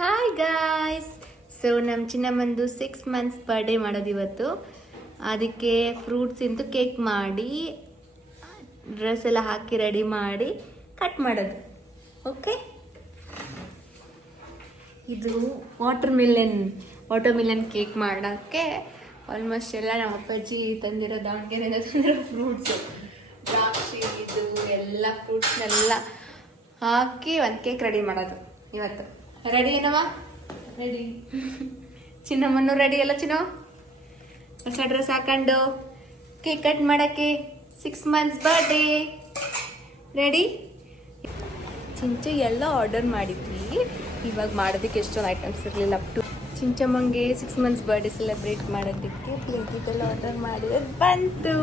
Hi guys. So ನಮ್ಮ ಚಿನ್ನಮ್ಮಂದು 6 months birthday ಮಾಡೋದು ಇವತ್ತು. ಅದಕ್ಕೆ ಫ್ರೂಟ್ಸ್ ಇಂದು ಕೇಕ್ ಮಾಡಿ ಡ್ರೆಸ್ ಎಲ್ಲ ಹಾಕಿ ರೆಡಿ ಮಾಡಿ ಕಟ್ ಮಾಡೋದು. ಓಕೆ, ಇದು ವಾಟರ್ ಮಿಲನ್ ಕೇಕ್ ಮಾಡೋಕ್ಕೆ ಆಲ್ಮೋಸ್ಟ್ ಎಲ್ಲ ನಮ್ಮ ಅಪ್ಪಾಜಿ ತಂದಿರೋ ದಾವಣಗೆರೆಯಿಂದ ತಂದಿರೋ ಫ್ರೂಟ್ಸು, ದ್ರಾಕ್ಷಿ, ಇದು ಎಲ್ಲ ಫ್ರೂಟ್ಸ್ನೆಲ್ಲ ಹಾಕಿ ಒಂದು ಕೇಕ್ ರೆಡಿ ಮಾಡೋದು ಇವತ್ತು. ರೆಡಿ ಏನವ? ರೆಡಿ. ಚಿನ್ನಮ್ಮನ್ನು ರೆಡಿ ಅಲ್ಲ ಚಿನ್ನೋ? ಹೊಸ ಡ್ರೆಸ್ ಹಾಕೊಂಡು ಕೇಕ್ ಕಟ್ ಮಾಡೋಕ್ಕೆ 6 ಮಂತ್ಸ್ ಬರ್ಡೇ ರೆಡಿ. ಚಿಂಚು ಎಲ್ಲ ಆರ್ಡರ್ ಮಾಡಿದ್ವಿ. ಇವಾಗ ಮಾಡೋದಕ್ಕೆ ಎಷ್ಟೊಂದು ಐಟಮ್ಸ್ ಇರಲಿಲ್ಲ. ಚಿಂಚಮ್ಮಂಗೆ 6 ಮಂತ್ಸ್ ಬರ್ಡೇ ಸೆಲೆಬ್ರೇಟ್ ಮಾಡೋದಕ್ಕೆ ಬ್ಲಿಂಕಿಟಲ್ಲಿ ಆರ್ಡರ್ ಮಾಡಿದ್ರೆ ಬಂತು.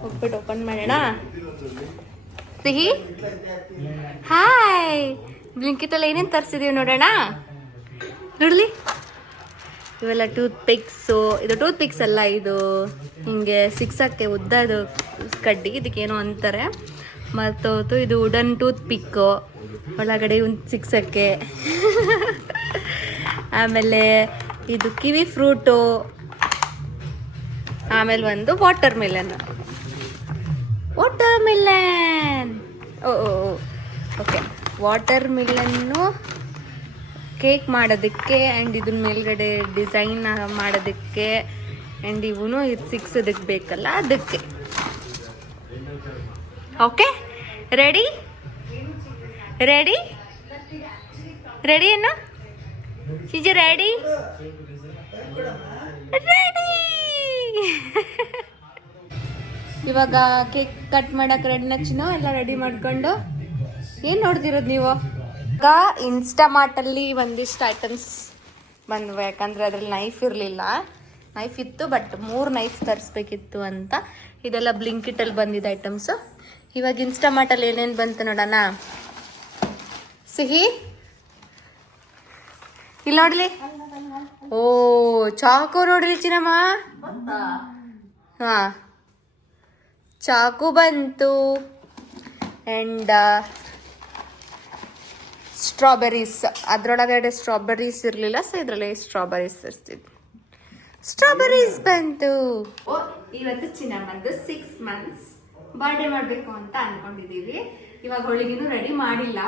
ಹೋಗ್ಬಿಟ್ಟು ಓಪನ್ ಮಾಡೋಣ. ಸಿಹಿ ಹಾಯ್, ಬ್ಲಿಂಕಿಟಲ್ಲಿ ಏನೇನು ತರಿಸಿದೀವಿ ನೋಡೋಣ. ನೋಡಲಿ, ಇವೆಲ್ಲ ಟೂತ್ ಪಿಕ್ಸು. ಇದು ಟೂತ್ ಪಿಕ್ಸ್ ಅಲ್ಲ, ಇದು ಹಿಂಗೆ ಸಿಕ್ಸಕ್ಕೆ ಉದ್ದದು ಕಡ್ಡಿ, ಇದಕ್ಕೇನೋ ಅಂತಾರೆ. ಮತ್ತು ಇದು ವುಡನ್ ಟೂತ್ ಪಿಕ್ಕು, ಒಳಗಡೆ ಒಂದು ಸಿಕ್ಸಕ್ಕೆ. ಆಮೇಲೆ ಇದು ಕಿವಿ ಫ್ರೂಟು, ಆಮೇಲೆ ಒಂದು ವಾಟರ್ ಮಿಲನ್. ಓಕೆ, ವಾಟರ್ ಮಿಲನ್ನು ಕೇಕ್ ಮಾಡೋದಕ್ಕೆ ಆ್ಯಂಡ್ ಇದನ್ನ ಮೇಲ್ಗಡೆ ಡಿಸೈನ್ ಮಾಡೋದಕ್ಕೆ ಆ್ಯಂಡ್ ಇವನು ಇದು 6 ಅದಕ್ಕೆ ಬೇಕಲ್ಲ ಅದಕ್ಕೆ. ಓಕೆ, ರೆಡಿ ರೆಡಿ ರೆಡಿ ಏನು ಚೀಜಿ? Ready ready. ಇವಾಗ ಕೇಕ್ ಕಟ್ ಮಾಡಕ್ಕೆ ರೆಡಿನ ಚಿನ್ನೋ? ಎಲ್ಲ ರೆಡಿ ಮಾಡ್ಕೊಂಡು ಏನು ನೋಡ್ತಿರೋದು ನೀವು? ಈಗ ಇನ್ಸ್ಟಾಮಾರ್ಟಲ್ಲಿ ಒಂದಿಷ್ಟು ಐಟಮ್ಸ್ ಬಂದ್ವು, ಯಾಕಂದರೆ ಅದರಲ್ಲಿ ನೈಫ್ ಇರಲಿಲ್ಲ. ನೈಫ್ ಇತ್ತು ಬಟ್ 3 ನೈಫ್ ತರಿಸ್ಬೇಕಿತ್ತು ಅಂತ. ಇದೆಲ್ಲ ಬ್ಲಿಂಕಿಟಲ್ಲಿ ಬಂದಿದ್ದ ಐಟಮ್ಸು. ಇವಾಗ ಇನ್ಸ್ಟಾಮಾರ್ಟಲ್ಲಿ ಏನೇನು ಬಂತು ನೋಡೋಣ. ಸಿಹಿ ಇಲ್ಲಿ ನೋಡ್ಲಿ. ಓ, ಚಾಕು ನೋಡ್ರಿ ಚಿನ್ನಮ್ಮ. ಹಾಂ, ಚಾಕು ಬಂತು. ಆ್ಯಂಡ್ ಸ್ಟ್ರಾಬೆರೀಸ್, ಅದರೊಳಗಡೆ ಸ್ಟ್ರಾಬೆರೀಸ್ ಇರಲಿಲ್ಲ, ಸೊ ಇದರಲ್ಲಿ ಸ್ಟ್ರಾಬೆರೀಸ್ ತರಿಸ್ತಿದ್ವಿ. ಸ್ಟ್ರಾಬೆರೀಸ್ ಬಂತು. ಇವತ್ತು ಚಿನ್ನಮ್ಮಂದು 6 ಮಂತ್ಸ್ ಬರ್ಡೇ ಮಾಡಬೇಕು ಅಂತ ಅನ್ಕೊಂಡಿದ್ದೀವಿ. ಇವಾಗ ಹೊಳಿಗಿನೂ ರೆಡಿ ಮಾಡಿಲ್ಲ.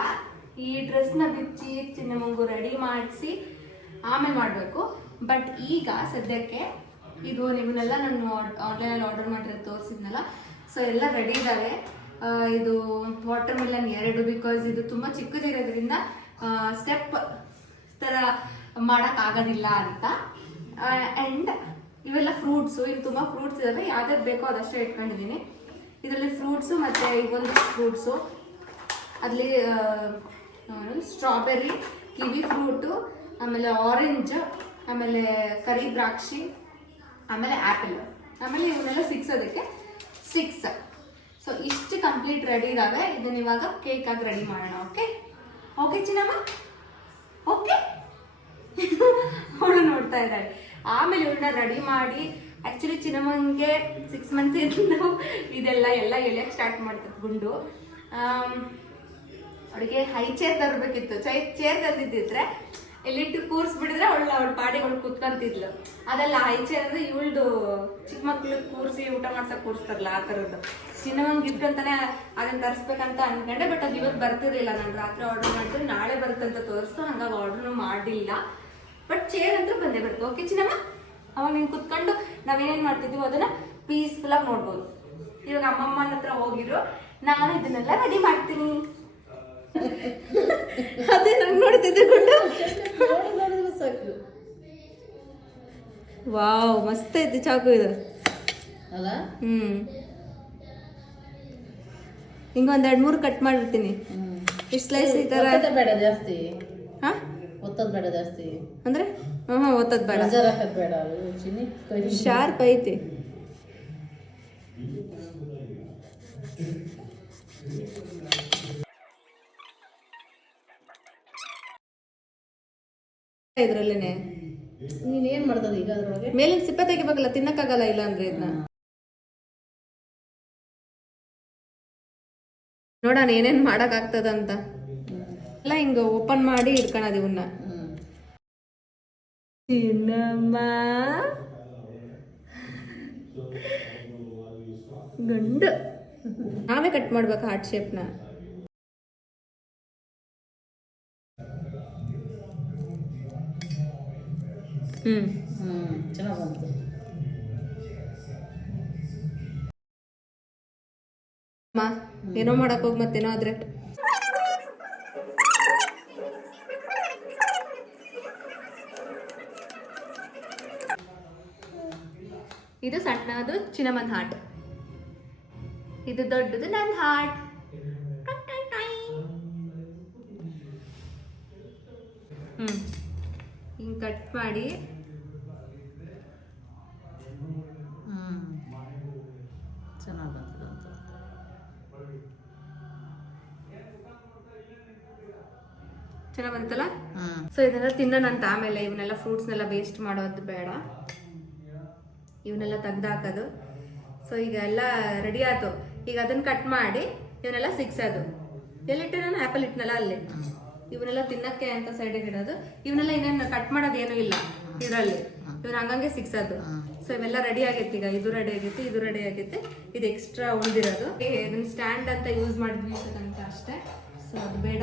ಈ ಡ್ರೆಸ್ನ ಬಿಚ್ಚಿ ಚಿನ್ನಮ್ಮಂಗೂ ರೆಡಿ ಮಾಡಿಸಿ ಆಮೇಲೆ ಮಾಡಬೇಕು. ಬಟ್ ಈಗ ಸದ್ಯಕ್ಕೆ ಇದು ನಿಮ್ಮನ್ನೆಲ್ಲ ನಾನು ಆನ್ಲೈನಲ್ಲಿ ಆರ್ಡರ್ ಮಾಡಿರೋದು ತೋರಿಸಿದ್ನಲ್ಲ, ಸೊ ಎಲ್ಲ ರೆಡಿ ಇದ್ದಾವೆ. ಇದು ವಾಟರ್ ಮಿಲನ್ 2, ಬಿಕಾಸ್ ಇದು ತುಂಬ ಚಿಕ್ಕದಿರೋದ್ರಿಂದ ಸ್ಟೆಪ್ ಥರ ಮಾಡೋಕ್ಕಾಗೋದಿಲ್ಲ ಅಂತ. ಆ್ಯಂಡ್ ಇವೆಲ್ಲ ಫ್ರೂಟ್ಸು, ಇದು ತುಂಬ ಫ್ರೂಟ್ಸ್ ಇದ್ದಾವೆ. ಯಾವ್ದಾದ್ರು ಬೇಕೋ ಅದಷ್ಟೇ ಇಟ್ಕೊಂಡಿದ್ದೀನಿ. ಇದರಲ್ಲಿ ಫ್ರೂಟ್ಸು ಮತ್ತು ಇವೊಂದು ಫ್ರೂಟ್ಸು, ಅದರಲ್ಲಿ ಸ್ಟ್ರಾಬೆರಿ, ಕಿವಿ ಫ್ರೂಟು, ಆಮೇಲೆ ಆರೆಂಜ್, ಆಮೇಲೆ ಕರಿ ದ್ರಾಕ್ಷಿ, ಆಮೇಲೆ ಆ್ಯಪಲ್, ಆಮೇಲೆ ಇವನ್ನೆಲ್ಲ 6 ಅದಕ್ಕೆ 6. ಸೊ ಇಷ್ಟು ಕಂಪ್ಲೀಟ್ ರೆಡಿ ಇದ್ದಾವೆ. ಇದನ್ನ ಇವಾಗ ಕೇಕ್ ಆಗಿ ರೆಡಿ ಮಾಡೋಣ. ಓಕೆ ಓಕೆ ಚಿನ್ನಮ್ಮ, ಓಕೆ. ಅವಳು ನೋಡ್ತಾ ಇದ್ದಾಳೆ. ಆಮೇಲೆ ಇವಳನ್ನ ರೆಡಿ ಮಾಡಿ, ಆ್ಯಕ್ಚುಲಿ ಚಿನ್ನಮ್ಮಂಗೆ 6 ಮಂತ್ಸ್ ಇಂದ ಇದೆಲ್ಲ ಎಳೆಯಕ್ಕೆ ಸ್ಟಾರ್ಟ್ ಮಾಡ್ತದೆ ಗುಂಡು. ಅವಳಿಗೆ ಹೈ ಚೇರ್ ತರಬೇಕಿತ್ತು. ಚೇರ್ ತಂದಿದ್ದಿದ್ರೆ ಎಲ್ಲಿಟ್ಟು ಕೂರಿಸ್ಬಿಟ್ಟಿದ್ರೆ ಅವಳ ಪಾಡಿಗೆ ಕೂತ್ಕೊಂತಿದ್ಲು. ಅದೆಲ್ಲ ಹೈ ಚೇರ್ ಅಂದ್ರೆ ಇವಳ್ದು ಚಿಕ್ಕ ಮಕ್ಳು ಕೂರಿಸಿ ಊಟ ಮಾಡ್ಸಕ್ ಕೂರಿಸ್ತಾರಲ್ಲ, ಆ ಥರದ್ದು. ಚಿನ್ನಮ್ಮಂಗೆ ಗಿಫ್ಟ್ ಅಂತಾನೆ ಅದನ್ನ ತರಿಸ್ಬೇಕಂತ ಅನ್ಕೊಂಡೆ. ಬಟ್ ಅದು ಇವತ್ತು ಬರ್ತಿರ್ಲಿಲ್ಲ. ನಾನು ರಾತ್ರಿ ಆರ್ಡರ್ ಮಾಡಿದ್ರೆ ನಾಳೆ ಬರುತ್ತಂತ ತೋರಿಸ್ತು, ಹಂಗಾಗಿ ಆರ್ಡರ್ನು ಮಾಡಿಲ್ಲ. ಬಟ್ ಚೇರ್ ಅಂತೂ ಬಂದೇ ಬರುತ್ತೆ. ಓಕೆ ಚಿನ್ನಮ್ಮ, ಅವಾಗ ನೀನು ಕುತ್ಕೊಂಡು ನಾವೇನೇನು ಮಾಡ್ತಿದ್ದೀವೋ ಅದನ್ನ ಪೀಸ್ಫುಲ್ ಆಗಿ ನೋಡ್ಬೋದು. ಇವಾಗ ಅಮ್ಮಮ್ಮನ ಹತ್ರ ಹೋಗಿದ್ರು, ನಾನು ಇದನ್ನೆಲ್ಲ ರೆಡಿ ಮಾಡ್ತೀನಿ. ಅದೇ ನಂಗೆ ನೋಡ್ತಿದ್ದೆ ಗುಂಡು. ವಾವ್, ಮಸ್ತ್ ಐತಿ ಚಾಕು ಇದು ಅಲ್ಲ. ಹಿಂಗೊಂದು 2-3 ಕಟ್ ಮಾಡಿರ್ತೀನಿ. ಇಷ್ಟು ಸ್ಲೈಸ್ ಈ ಥರ ಬೇಡ ಜಾಸ್ತಿ. ಹಾಂ, ಒತ್ತದ ಬೇಡ ಜಾಸ್ತಿ ಅಂದರೆ ಒತ್ತದ ಬೇಡ, ಬೇಡ. ಶಾರ್ಪ್ ಐತಿ. ಇದ್ರಲ್ಲೇನೆ ನೀನ್ ಏನ್ ಮಾಡ್ತದ ಈಗ? ಅದ್ರೊಳಗೆ ಮೇಲಿನ ಸಿಪ್ಪೆ ತೆಗಿಬೇಕಲ್ಲ, ತಿನ್ನಕ್ಕಾಗಲ್ಲ ಇಲ್ಲ ಅಂದ್ರೆ ಇದನ್ನ. ನೋಡೋಣ ಏನೇನ್ ಮಾಡಕ್ ಆಗ್ತದಂತ. ಎಲ್ಲ ಹಿಂಗ ಓಪನ್ ಮಾಡಿ ಇಟ್ಕೊಳೋದು ಇವನ್ನ. ಚಿನ್ನಮ್ಮ ಗಂಡು ನಾವೇ ಕಟ್ ಮಾಡ್ಬೇಕು ಹಾರ್ಟ್ ಶೇಪ್ನ. ಚೆನ್ನಾಗಿ ಬಂತು. ಏನೋ ಮಾಡಕ್ ಹೋಗಿ ಮತ್ತೇನೋ ಆದ್ರೆ. ಇದು ಸಣ್ಣದು ಚಿನ್ನಮ್ಮನ ಹಾರ್ಟ್, ಇದು ದೊಡ್ಡದು ನನ್ನ ಹಾರ್ಟ್. ಹಿಂಗೆ ಕಟ್ ಮಾಡಿ ಚೆನ್ನಾಗಿ ಬಂತು. ಚೆನ್ನಾಗಿ ಬಂತಲ್ಲ. ಸೊ ಇದನ್ನೆಲ್ಲ ತಿನ್ನೋಣಂತ ಆಮೇಲೆ. ಇವನ್ನೆಲ್ಲ ಫ್ರೂಟ್ಸ್ನೆಲ್ಲ ವೇಸ್ಟ್ ಮಾಡೋದು ಬೇಡ, ಇವನ್ನೆಲ್ಲ ತೆಗ್ದಾಕೋದು. ಸೊ ಈಗ ಎಲ್ಲ ರೆಡಿ ಆಯ್ತು. ಈಗ ಅದನ್ನ ಕಟ್ ಮಾಡಿ ಇವನ್ನೆಲ್ಲ ಸಿಕ್ಸೋದು. ಎಲ್ಲಿಟ್ಟು ನಾನು ಆ್ಯಪಲ್ ಇಟ್ನಲ್ಲ ಅಲ್ಲಿ, ಇವನ್ನೆಲ್ಲ ತಿನ್ನಕ್ಕೆ ಅಂತ ಸೈಡಿಗೆ ಇಡೋದು. ಇವನ್ನೆಲ್ಲ ಇನ್ನೇನು ಕಟ್ ಮಾಡೋದು ಏನೂ ಇಲ್ಲ ಇದರಲ್ಲಿ, ಇವನ್ನ ಹಂಗಂಗೆ ಸಿಕ್ಸೋದು. ಸೊ ಇವೆಲ್ಲ ರೆಡಿ ಆಗೈತಿ. ಈಗ ಇದು ರೆಡಿ ಆಗೈತಿ, ಇದು ರೆಡಿ ಆಗೈತಿ, ಇದು ಎಕ್ಸ್ಟ್ರಾ ಉಳಿದಿರೋದು. ಇದನ್ನ ಸ್ಟ್ಯಾಂಡ್ ಅಂತ ಯೂಸ್ ಮಾಡಿದ್ವಿ ಅಂತ ಅಷ್ಟೇ. ಸೊ ಅದು ಬೇಡ.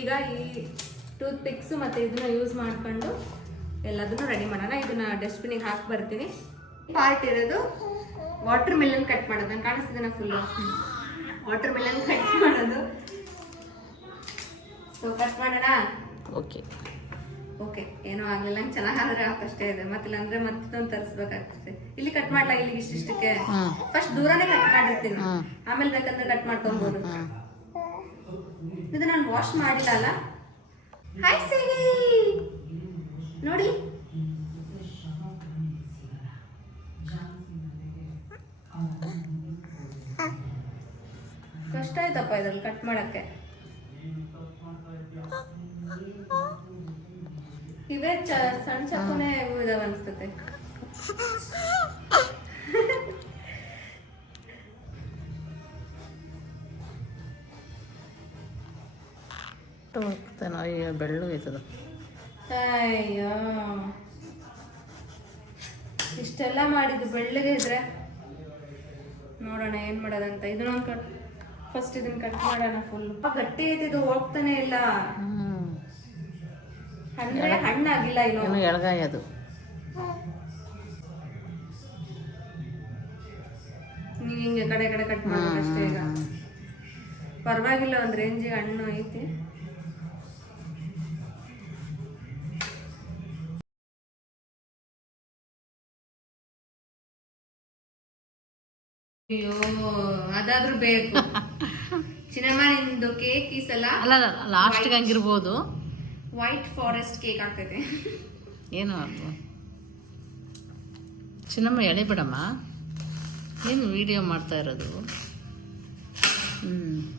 ಈಗ ಈ ಟೂತ್ ಪಿಕ್ಸ್ ಮತ್ತು ಇದನ್ನ ಯೂಸ್ ಮಾಡ್ಕೊಂಡು ಎಲ್ಲದನ್ನು ರೆಡಿ ಮಾಡೋಣ. ಇದನ್ನ ಡಸ್ಟ್ಬಿನಿಗೆ ಹಾಕಿ ಬರ್ತೀನಿ. ಪಾರ್ಟ್ ಇರೋದು ವಾಟರ್ ಮೆಲನ್ ಕಟ್ ಮಾಡೋದು. ನಾನು ಕಾಣಿಸ್ತಿದ್ದೇನೆ ಫುಲ್ಲು ವಾಟರ್ ಮೆಲನ್ ಕಟ್ ಮಾಡೋದು. ಸೊ ಕಟ್ ಮಾಡೋಣ. ಓಕೆ ಓಕೆ, ಏನೋ ಆಗಲಿಲ್ಲ, ಚೆನ್ನಾಗಾದ್ರೆ ಅಷ್ಟೇ ಇದೆ. ಮತ್ತಿಲ್ಲ ಅಂದ್ರೆ ಮತ್ತೊಂದು ತರಿಸ್ಬೇಕಾಗ್ತದೆ. ಇಲ್ಲಿ ಕಟ್ ಮಾಡ್ಲಾ, ಇಲ್ಲಿಗೆ ಇಷ್ಟಿಷ್ಟಕ್ಕೆ ಫಸ್ಟ್ ದೂರನೇ ಕಟ್ ಮಾಡಿರ್ತೀನಿ, ಆಮೇಲೆ ಬೇಕಂದ್ರೆ ಕಟ್ ಮಾಡ್ಕೊಬೋದು. ಇದು ನಾನು ವಾಶ್ ಮಾಡಿಲ್ಲ ಅಲ್ಲ. ಹಾಯ್ ಸಿಹಿ, ನೋಡಿ ಕಷ್ಟ ಆಯ್ತಪ್ಪ ಇದ್ರಲ್ಲಿ ಕಟ್ ಮಾಡಕ್ಕೆ. ಇವೇ ಸಣ್ಣ ಚಾಕುನೇ ಇದಾವ ಅನ್ಸ್ತತೆ. ಬೆಳ್ಳು ಆಯ್ತದ. ಅಯ್ಯೋ, ಇಷ್ಟೆಲ್ಲ ಮಾಡಿದ್ದು ಬೆಳ್ಳಗೆ ಇದ್ರೆ ನೋಡೋಣ ಏನ್ ಮಾಡೋದಂತ. ಇದನ್ನ ಕಟ್ ಫಸ್ಟ್ ಇದನ್ನ ಕಟ್ ಮಾಡೋಣ. ಫುಲ್ ಗಟ್ಟಿ ಐತಿ, ಇದು ಹೋಗ್ತಾನೆ ಇಲ್ಲ ಅಂದ್ರೆ ಹಣ್ಣಾಗಿಲ್ಲ ಇನ್ನು ಎಳಗಾಯಿ ಅದು. ನೀವು ಹಿಂಗೆ ಕಡೆ ಕಡೆ ಕಟ್ ಮಾಡ್ಬೇಕಷ್ಟೇ. ಈಗ ಪರವಾಗಿಲ್ಲ, ಒಂದ್ ರೇಂಜಿಗೆ ಹಣ್ಣು ಐತಿ. ಅಯ್ಯೋ, ಅದಾದ್ರೂ ಬೇಕು. ಚಿನ್ನಮ್ಮ ನಿಂದು ಕೇಕ್ ಈ ಸಲ ಅಲ್ಲ ಲಾಸ್ಟ್ಗೆ ಹಂಗಿರ್ಬೋದು. ವೈಟ್ ಫಾರೆಸ್ಟ್ ಕೇಕ್ ಆಗ್ತೈತೆ. ಏನು ಚಿನ್ನಮ್ಮ ಎಳೆ ಬಿಡಮ್ಮ, ಏನು ವಿಡಿಯೋ ಮಾಡ್ತಾ ಇರೋದು.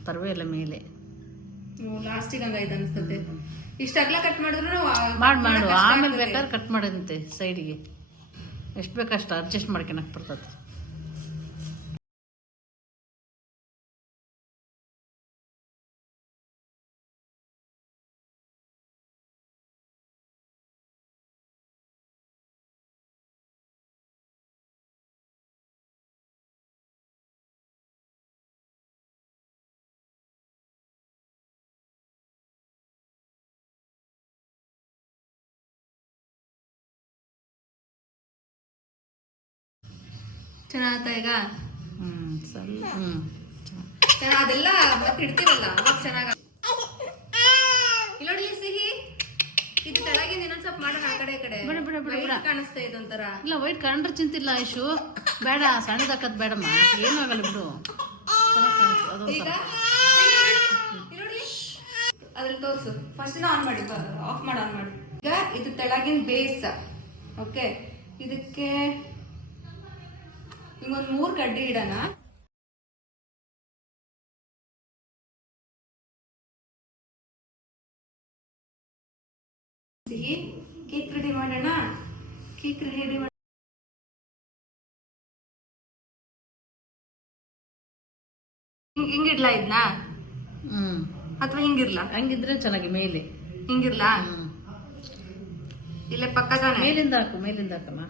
ಪರವಾಗಿಲ್ಲ ಮೇಲೆ ಲಾಸ್ಟಿಗೆ ಹಂಗೈತೆ ಅನ್ಸ್ತತೆ. ಇಷ್ಟ ಅಗ್ಲ ಕಟ್ ಮಾಡಿದ್ರು ಮಾಡು ಆಮೇಲೆ ಬೇಕಾದ್ರೆ ಕಟ್ ಮಾಡಂತೆ ಸೈಡಿಗೆ. ಎಷ್ಟು ಬೇಕಷ್ಟು ಅಡ್ಜಸ್ಟ್ ಮಾಡ್ಕೊಳಕ್ ಬರ್ತದೆ. ಚೆನ್ನಾಗತ್ತ ಈಗ. ಅದೆಲ್ಲ ಮತ್ತೆ ಇಡ್ತೀವಲ್ಲ ಅವಾಗ ಚೆನ್ನಾಗ. ಇಲ್ಲಿ ಸಿಹಿ ಇದು ಕೆಳಗಿಂದ ಇನ್ನೊಂದ್ ಸ್ವಲ್ಪ ಮಾಡೋಣ. ಆ ಕಡೆ ಈ ಕಡೆ ಕಾಣಿಸ್ತಾ ಇದೆ ಒಂಥರ. ಇಲ್ಲ ವೈಟ್ ಕಂಡ್ರೆ ಚಿಂತಿಲ್ಲ ಐಶು, ಬೇಡ ಸಣ್ಣದಾಕತ್ ಬೇಡಮ್ಮ, ಏನು ಆಗಲ್ಲ ಬಿಡು. ಈಗ ಅದ್ರಲ್ಲಿ ತೋರ್ಸು. ಫಸ್ಟ್ ಆನ್ ಮಾಡಿ, ಆಫ್ ಮಾಡಿ ಆನ್ ಮಾಡಿ. ಈಗ ಇದು ತೆಳಗಿನ ಬೇಸ್. ಓಕೆ, ಇದಕ್ಕೆ ಹಿಂಗೊಂದು 3 ಕಡ್ಡಿ ಇಡೋಣ. ಕೇಕ್ ರೆಡಿ ಮಾಡೋಣ. ಕೇಕ್ ರೆಡಿ ಮಾಡಿ ಹಿಂಗಿಡ್ಲಾ ಇದನ್ನ. ಹ್ಮ್ ಅಥವಾ ಹಿಂಗಿರ್ಲಾ? ಹಂಗಿದ್ರೆ ಚೆನ್ನಾಗಿ ಮೇಲೆ. ಹಿಂಗಿರ್ಲಾ? ಇಲ್ಲೇ ಪಕ್ಕ ತಾನೆ. ಮೇಲಿಂದ ಹಾಕು, ಮೇಲಿಂದ ಹಾಕಮ್ಮ.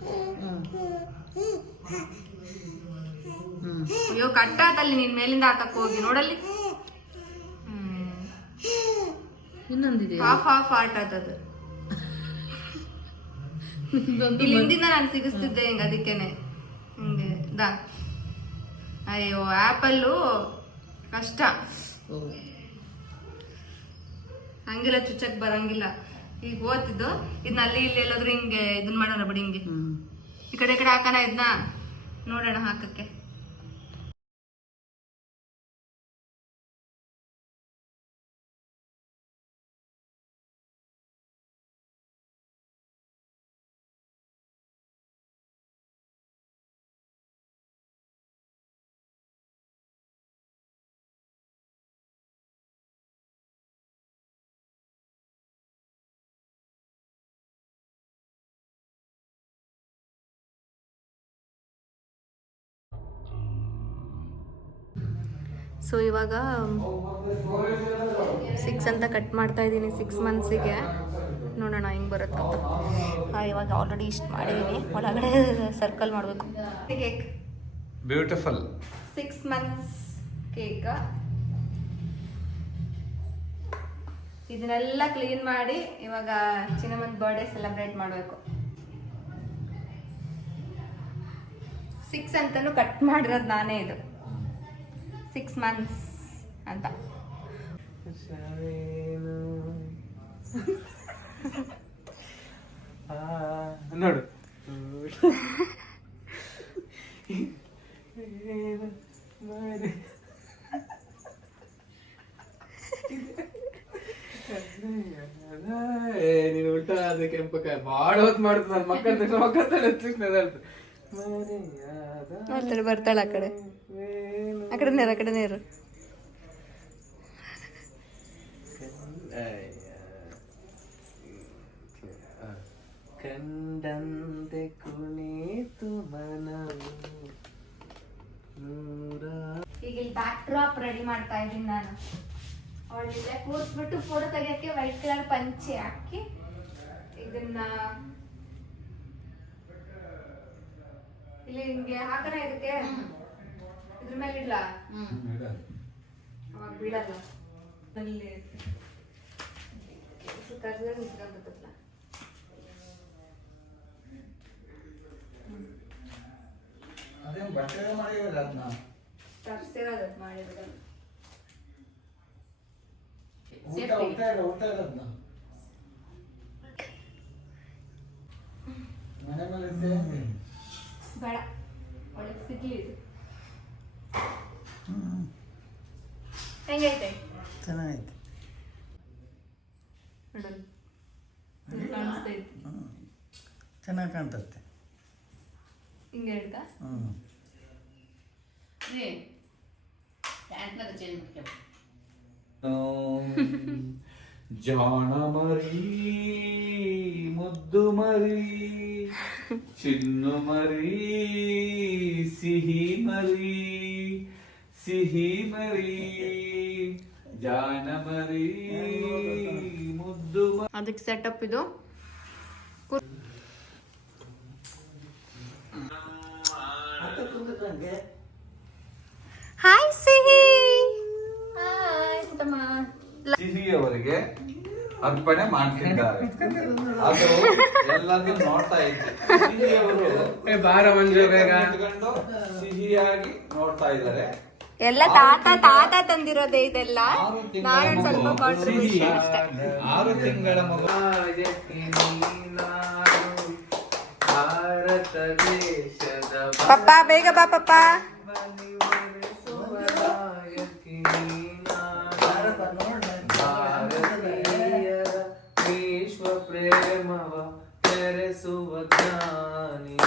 ಅಯ್ಯೋ ಕಟ್ಟಾತಲ್ಲಿ, ನೀನ್ ಮೇಲಿಂದ ಹಾಕಕ್ ಹೋಗಿ ನೋಡಲ್ಲಿ. ಇನ್ನೊಂದಿದೆ, ಹಾಫ್ ಆರ್ಟ್ ಆತದ. ಇಲ್ಲಿ ಹಿಂದಿನ ನಾನು ಸಿಗಿಸ್ತಿದ್ದೆ ಹಿಂಗ, ಅದಕ್ಕೇನೆ ಹಿಂಗೆ ದಾ. ಅಯ್ಯೋ ಆಪಲ್ಲು ಕಷ್ಟ, ಹಂಗಿಲ್ಲ ಚುಚ್ಚಕ್ ಬರಂಗಿಲ್ಲ. ಈಗ ಓದ್ತಿದ್ದು ಇದನ್ನ ಅಲ್ಲಿ ಇಲ್ಲಿ ಎಲ್ಲಾದ್ರೂ ಹಿಂಗೆ ಇದನ್ ಮಾಡೋಣ ಬಿಡಿ, ಹಿಂಗೆ ಈ ಕಡೆ ಹಾಕೋಣ, ಇದನ್ನ ನೋಡೋಣ ಹಾಕಕ್ಕೆ. ಸೊ ಇವಾಗ 6 ಅಂತ ಕಟ್ ಮಾಡ್ತಾ ಇದ್ದೀನಿ, 6 ಮಂತ್ಸಿಗೆ. ನೋಡೋಣ ಹಿಂಗೆ ಬರುತ್ತಂತ. ಇವಾಗ ಆಲ್ರೆಡಿ ಇಷ್ಟು ಮಾಡಿದ್ದೀನಿ, ಒಳಗಡೆ ಸರ್ಕಲ್ ಮಾಡಬೇಕು. Cake beautiful 6 months cake. ಇದನ್ನೆಲ್ಲ ಕ್ಲೀನ್ ಮಾಡಿ ಇವಾಗ ಚಿನ್ನಮ್ಮನ ಬರ್ಡೇ ಸೆಲೆಬ್ರೇಟ್ ಮಾಡಬೇಕು. 6 ಅಂತಲೂ ಕಟ್ ಮಾಡಿರೋದು ನಾನೇ, ಇದು 6 ಮಂತ್ಸ್ ಅಂತ. ನೋಡು ನೀನು ಉಲ್ಟಾ ಅದ ಕೆಂಪಕಾಯ ಬಾಳ ಹೊತ್ತು ಮಾಡ್ತ ನನ್ನ ನೋಡ್ತಾರೆ, ಬರ್ತಾಳೆ ಆ ಕಡೆ, ಆ ಕಡೆ ನೇರು, ಆ ಕಡೆ ನೇರು. ಕಂಡಂತೆ ಕುಣಿತು ಮನವು. ಈಗ ಇಲ್ಲಿ ಬ್ಯಾಕ್ ಡ್ರಾಪ್ ರೆಡಿ ಮಾಡ್ತಾ ಇದ್ದೀನಿ ನಾನು. ಅವಳಿಲ್ಲ ಕೂರ್ಸ್ಬಿಟ್ಟು ಫೋಟೋ ತೆಗಿಯಕ್ಕೆ ವೈಟ್ ಕಲರ್ ಪಂಚೆ ಹಾಕಿ ಇದನ್ನ ಇಲ್ಲಿ ಹಿಂಗೆ ಹಾಕೋಣ. ಇದಕ್ಕೆ ಇದ್ರ ಮೇಲೆ ಇಡ್ಲ, ಅವಾಗ ಬೀಳಲ್ಲ. ಅಲ್ಲಿ ಕರ್ದಲ್ಲಿ ನಿಂತ್ಕೊಂಡ್ಬಿಟ್ಟಲ್ಲ. ತರ್ಸಿರೋದು ಮಾಡಿರೋದು. ಬೇಡ, ಒಳಗೆ ಸಿಗ್ಲಿ ಇದು. ಹೆಂಗೈತೆ? ಚೆನ್ನಾಗೈತೆ. ನೋಡಲ್ ಕಾಣಿಸ್ತೈತೆ, ಚೆನ್ನಾಗಿ ಕಾಣ್ತತ್ತೆ. ಹಿಂಗೆ ಹೇಳ್ತಾ ಚೇಂಜ್ ಮಾಡ್ಕೊ. ಜಾಣ ಮರಿ, ಮುದ್ದು ಮರಿ, ಚಿನ್ನು ಮರಿ, ಸಿಹಿ ಮರಿ, ಸಿಹಿ ಮರಿ, ಜಾಣ ಮರಿ, ಮುದ್ದು ಮರಿ. ಅದಕ್ಕೆ ಸೆಟಪ್ ಇದು. ಹಾಯ್ ಸಿಹಿ. ಸಿಹಿಯವರಿಗೆ ಅರ್ಪಣೆ ಮಾಡ್ತಿದ್ದಾರೆ. ಅದು ಎಲ್ಲದೂ ನೋಡ್ತಾ ಇದ್ದೆ. ಸಿಹಿಯವರು ನಿಂತ್ಕೊಂಡು ಸಿಹಿಯಾಗಿ ನೋಡ್ತಾ ಇದ್ದಾರೆ. ಎಲ್ಲ ತಾತ ತಂದಿರೋದೇ ಇದೆಲ್ಲ. ನಾನು ಸ್ವಲ್ಪ ಕಾಂಟ್ರಿಬ್ಯೂಷನ್ ಅಷ್ಟೇ. 6 ತಿಂಗಳ ಮಗು. ಭಾರತ ದೇಶದ ಪಪ್ಪ ಬೇಗ ಬಾ ಪಪ್ಪ. ಭಾರತೀಯರ ವಿಶ್ವ ಪ್ರೇಮವ ತೆರೆಸುವ ಜ್ಞಾನಿ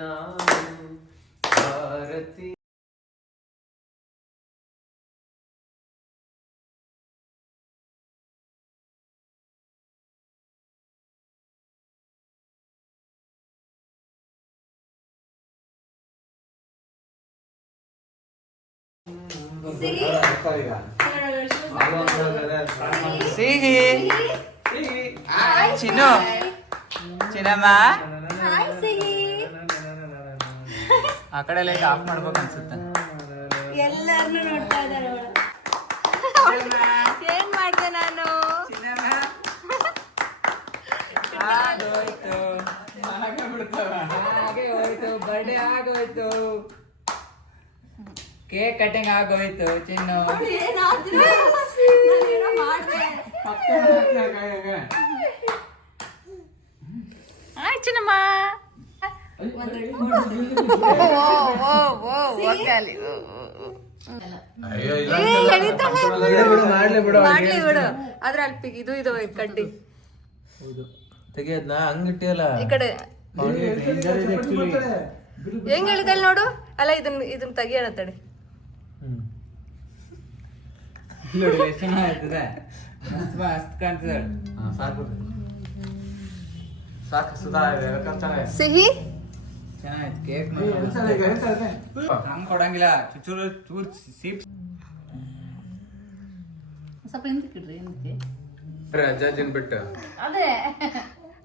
ನಾನು. ಭಾರತೀಯ ಸಿಹಿ ಸಿಹಿ ಚಿನ್ನು ಚಿನ್ನಮ್ಮ ಆ ಕಡೆ ಲೈಟ್ ಆಫ್ ಮಾಡ್ಬೇಕು ಅನ್ಸುತ್ತೆ. ಎಲ್ಲಾರನ್ನು ನೋಡ್ತಾ ಇದ್ದಾರೆ ಏನ್ ಮಾಡ್ದೆ ನಾನು ಆಗೋಯ್ತು ಹಾಗೆ ಹೋಯ್ತು, ಬರ್ಡೇ ಆಗೋಯ್ತು, ಕೇಕ್ ಕಟಿಂಗ್ ಆಗೋಯ್ತು. ಚಿನ್ನು ಆಯ್ತು ಚಿನ್ನಮ್ಮ. ಮಾಡ್ಲಿ ಬಿಡು. ಆದ್ರೆ ಅಲ್ಪ ಇದು ಇದು ಕಡ್ಡಿ ತೆಗಿಯದ್ನಾ ಹಂಗಿಟ್ಟಿಯಲ್ಲ ಈ ಕಡೆ ಹೆಂಗ್ ಹೇಳಿದಲ್ಲಿ ನೋಡು. ಅಲ್ಲ ಇದನ್ನ ತೆಗಿಯೋಣ ತಡಿ. ನೋಡಿ ಎಷ್ಟು ಚೆನ್ನಾಗಿರ್ತದೆ, ಮಸ್ತ್ ಕಾಣ್ತದೆ. ಸಾಕು ಸಾಕು ಸುಧಾ ಸಿಹಿ ಚೆನ್ನಾಗಿತ್ತು ಕೇಕ್. ಹಂಗ್ ಕೊಡಂಗಿಲ್ಲ, ಚೂರು ಚೂರು ಸೀಪ್. ಸ್ವಲ್ಪ ಹಿಂದಕ್ಕಿಡ್ರಿ ಹಿಂದಕ್ಕೆ. ಅಜ್ಜಾಜಿನ್ ಬಿಟ್ಟು ಅದೇ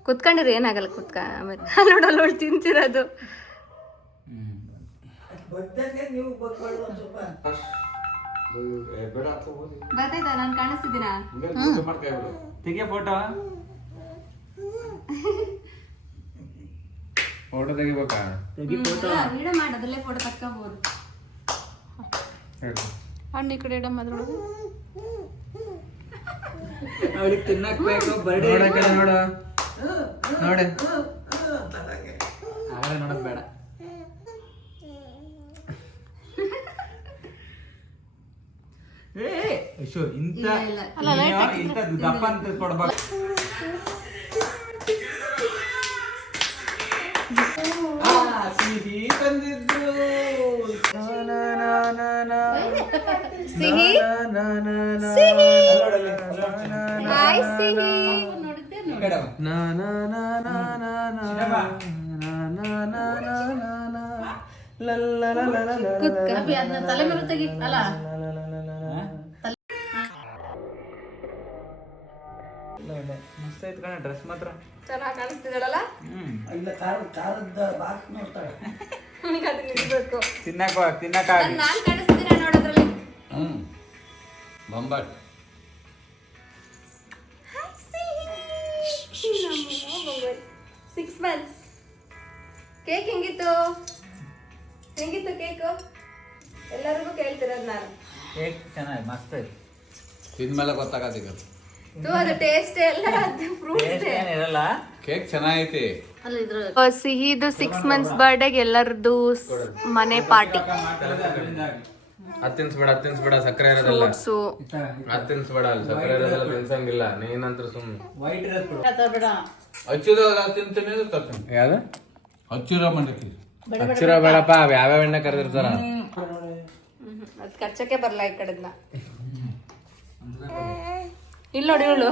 ಕುತ್ಕೊಂಡಿರಿ, ಏನಾಗಲ್ಲ ಕುತ್ಕ. ಆಮೇಲೆ ನೋಡಲ್ಲ ತಿಂತಿರೋದು. ಬರ್ತಾಯ್ತಾ? ನಾನು ಕಾಣಿಸ್ತಿದ್ದೀನ? ತೆಗಿಯ ಫೋಟೋ ಫೋಟೋ ತೆಗಿಬೇಕಾ? ವಿಡಿಯೋ ಮಾಡೋದ್ರಲ್ಲೇ ಫೋಟೋ ತಕ್ಕೋಬಹುದು. ಹಣ್ಣು ಈ ಕಡೆ ಇಡಮ್ಮ ಅದ್ರೊಳಗೆ. ಅವಳಿಗೆ ತಿನ್ನಕ್ ಬೇಕು ಬರ್ಡೇ. ನೋಡ ನೋಡಿ ಆಗಲೇ ನೋಡೋದು ಬೇಡ. ಅಶೋ ಇಂತ ಇಂತ ದಪ್ಪ ಅಂತ ಕೊಡ್ಬೇಕು. ಸಿಹಿ ತಂದಿದ್ರು, ಸಿಹಿ ಸಿಹಿ ಹಾಯ್ ಸಿಹಿ. ಈ ಕಡೆ ಬಾ. ಅಭಿ ಅದನ್ನ ತಲೆ ಮೇಲೆ ತೆಗಿ. ಅಲ್ಲ ಮಸ್ತ್ ಐತ್ ಕಣ ಡ್ರೆಸ್ ಮಾತ್ರ. ಚೆನ್ನಾಗಿ ಕಾಣಿಸ್ತಿದ್ದಾಳಲ್ಲ. ಇಲ್ಲ ಕಾರದ ಬಾಕ್ ನೋಡ್ತಾಳೆ. ಈಗ ಅದನ್ನ ಇಡ್ಬೇಕು. ತಿನ್ನಕ್ ನಾನು ಕಾಣಿಸ್ತಿದ್ದೀನ ನೋಡೋದ್ರಲ್ಲಿ. ಬೊಂಬಾಟ್ 6 months. ಕೇಕ್ ಹೆಂಗಿತ್ತು? ಹೆಂಗಿತ್ತು ಕೇಕು? ಎಲ್ಲರಿಗೂ ಕೇಳ್ತಿರೋದು ನಾನು. ಕೇಕ್ ಚೆನ್ನಾಗಿ ಮಸ್ತ್ ಐತಿ. ತಿಂದ್ಮೇಲೆ ಗೊತ್ತಾಗತ್ತೀಗ ಅದು ಟೇಸ್ಟ್ ಎಲ್ಲ ಫ್ರೂಟ್ಸ್ ಏನಿರಲ್ಲ, ಕೇಕ್ ಚೆನ್ನಾಗೈತಿ. ಅಲ್ಲ ಇದ್ರ ಸಿಹಿದು 6 months ಬರ್ಡೇಗೆ ಎಲ್ಲರದು ಮನೆ ಪಾರ್ಟಿ. ಹತ್ತಿನ್ಸ್ಬೇಡ ಸಕ್ಕರೆ ಇರೋದಲ್ಲ. ಫ್ರೂಟ್ಸು ಹತ್ತಿನ್ಸ್ಬೇಡ, ಅಲ್ಲಿ ಸಕ್ಕರೆ ಇರೋದಲ್ಲ ತಿನ್ಸಂಗಿಲ್ಲ. ನೀನಂತ್ರ ಸುಮ್ಮನೆ ವೈಟ್ ಇರೋದು ಬೇಡ. ಹಚ್ಚಿರೋ ತಿಂತೀನಿ ಯಾವ್ದು ಹಚ್ಚಿರೋ ಮಂಡಕ್ಕಿ ಹಚ್ಚಿರೋ ಬೇಡಪ್ಪ, ಯಾವ್ಯಾವ ಎಣ್ಣೆ ಕರೆದಿರ್ತಾರ. ಅದು ಕಚ್ಚಕ್ಕೆ ಬರಲ್ಲ ಈ ಕಡೆದ್ನ. ಇಲ್ಲಿ ನೋಡಿ ಇವಳು